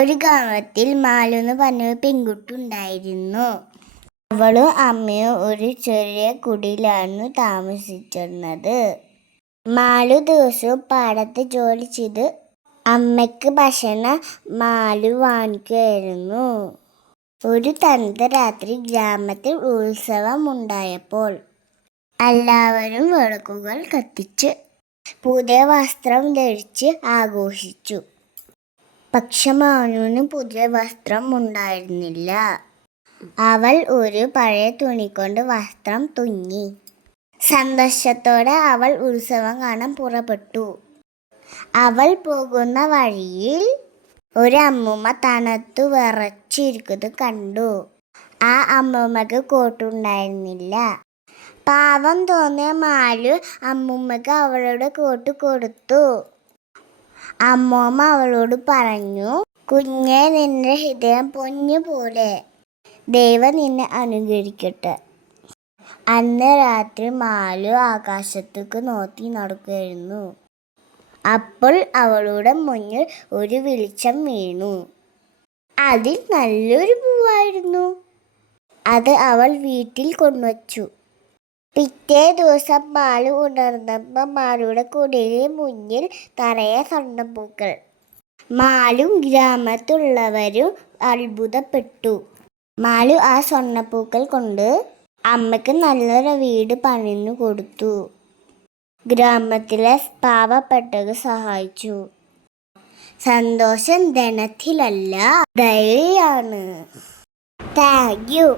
ഒരു ഗ്രാമത്തിൽ മാലു എന്ന് പറഞ്ഞൊരു പെൺകുട്ടി ഉണ്ടായിരുന്നു. അവളും അമ്മയും ഒരു ചെറിയ കുടിലാണ് താമസിച്ചിരുന്നത്. മാലു ദിവസവും പാടത്ത് ജോലി ചെയ്ത് അമ്മയ്ക്ക് ഭക്ഷണം മാലു വാങ്ങിക്കുമായിരുന്നു. ഒരു തണുത്ത രാത്രി ഗ്രാമത്തിൽ ഉത്സവം ഉണ്ടായപ്പോൾ എല്ലാവരും വിളക്കുകൾ കത്തിച്ച് പുതിയ വസ്ത്രം ധരിച്ച് ആഘോഷിച്ചു. പക്ഷെ മാനുവിന് പുതിയ വസ്ത്രം ഉണ്ടായിരുന്നില്ല. അവൾ ഒരു പഴയ തുണി കൊണ്ട് വസ്ത്രം തുന്നി. സന്തോഷത്തോടെ അവൾ ഉത്സവം കാണാൻ പുറപ്പെട്ടു. അവൾ പോകുന്ന വഴിയിൽ ഒരു അമ്മൂമ്മ തണുത്തു വിറച്ചിരിക്കുന്നത് കണ്ടു. ആ അമ്മൂമ്മക്ക് കോട്ടുണ്ടായിരുന്നില്ല. പാവം തോന്നിയ മാലു അമ്മൂമ്മക്ക് അവളുടെ കോട്ട് കൊടുത്തു. അമ്മൂമ്മ അവളോട് പറഞ്ഞു, കുഞ്ഞെ, നിന്റെ ഹൃദയം പൊന്നു പോലെ, ദൈവം നിന്നെ അനുഗ്രഹിക്കട്ടെ. അന്ന് രാത്രി മാലു ആകാശത്തേക്ക് നോക്കി നടക്കുകയായിരുന്നു. അപ്പോൾ അവളുടെ മുന്നിൽ ഒരു വെളിച്ചം വീണു. അതിൽ നല്ലൊരു പൂവായിരുന്നു. അത് അവൾ വീട്ടിൽ കൊണ്ടുവച്ചു. പിറ്റേ ദിവസം മാലു ഉണർന്നപ്പോൾ മാലുയുടെ കുടിലിന് മുന്നിൽ നിറയെ സ്വർണ്ണപ്പൂക്കൾ. മാലും ഗ്രാമത്തുള്ളവരും അത്ഭുതപ്പെട്ടു. മാലു ആ സ്വർണ്ണപ്പൂക്കൾ കൊണ്ട് അമ്മയ്ക്ക് നല്ലൊരു വീട് പണിഞ്ഞു കൊടുത്തു. ഗ്രാമത്തിലെ പാവപ്പെട്ടവരെ സഹായിച്ചു. സന്തോഷം ധനത്തിലല്ല, ദയയിലാണ്. Thank you.